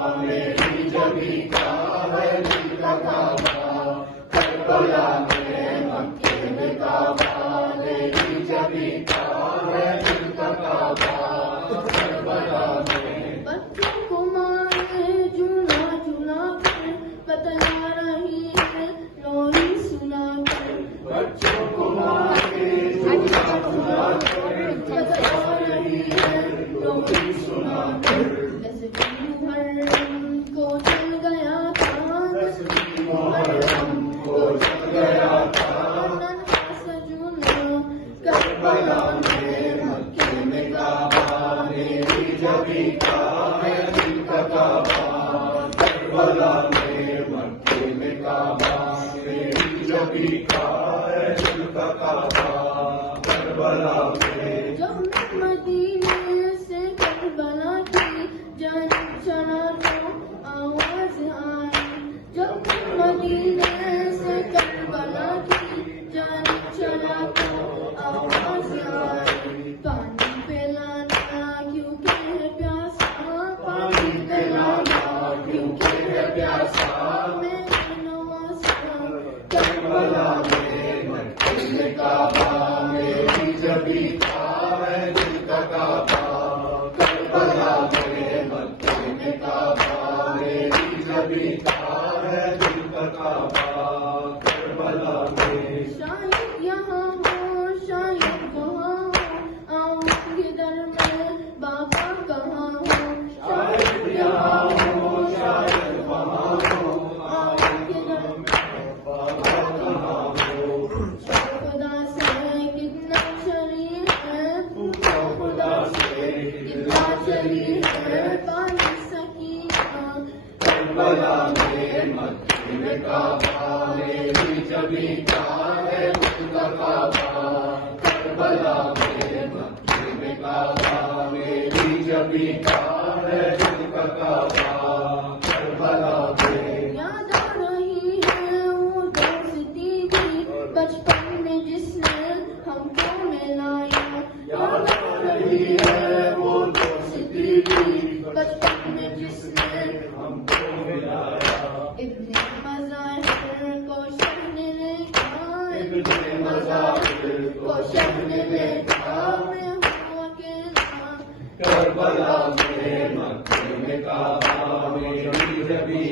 میری جبی کا ہے دل کا کعبہ، کربلا میں مکے میں کعبہ، میری جبی کا ہے دل کا کعبہ، کربلا میں بچوں کو مارے جلا جلا کر بتلا رہی ہے لوری سنا کر، بچوں کو مارے جلا جلا کر بتلا رہی ہے لوری سنا کر، محرم کو چل گیا تھا، محرم کو چل گیا تھا، ننھا سجنا کربلا میں مکے میں کعبہ، میری جبی کا ہے دل کا کعبہ، کربلا میں مکے میں کعبہ، میری جبی کا ہے دل کا کعبہ، کربلا میں جب میں مدینے سے کربلا کی جانب چلا تو آواز آئی، جب میں مدینے سے کربلا کی جانب چلا تو آواز آئی، پانی پلانا کیونکہ ہے پیاسا، پانی پلانا کیونکہ ہے پیاسا، میرے نواسا کربلا میں مکے میں کعبہ، میری جبی کا ہے دل کا کعبہ، کربلا میں مکے میں کعبہ، میری جبی کا ہے دل کا کعبہ، کربلا میں شاید یہاں ہو شاید وہاں ہو، آؤں گے در میں بابا کہاں ہو، شاید یہاں ہو شاید وہاں ہو، آؤں گے در میں بابا کہاں ہو، خدا سے کتنا شری ہے، پوچھو خدا سے کتنا شری ہے، پانی سکینہ کربلا میں مکے میں کعبہ، میری جبی کا ہے دل کا کعبہ، کربلا میں مکے میں کعبہ، میری جبی کا ہے دل کا کعبہ، کربلا میں یاد آ رہی ہے وہ دوستی کی بچپن میں جس نے ہم کو ملایا، یاد آ رہی ہے وہ دوستی کی بچپن میں جس نے ہم کو ملایا، ابن مظاہر کو شہ نے لکھا، ابن مظاہر کو شہ نے لکھا، میں ہوں اکیلا کربلا میں مکے میں کعبہ، میری جبی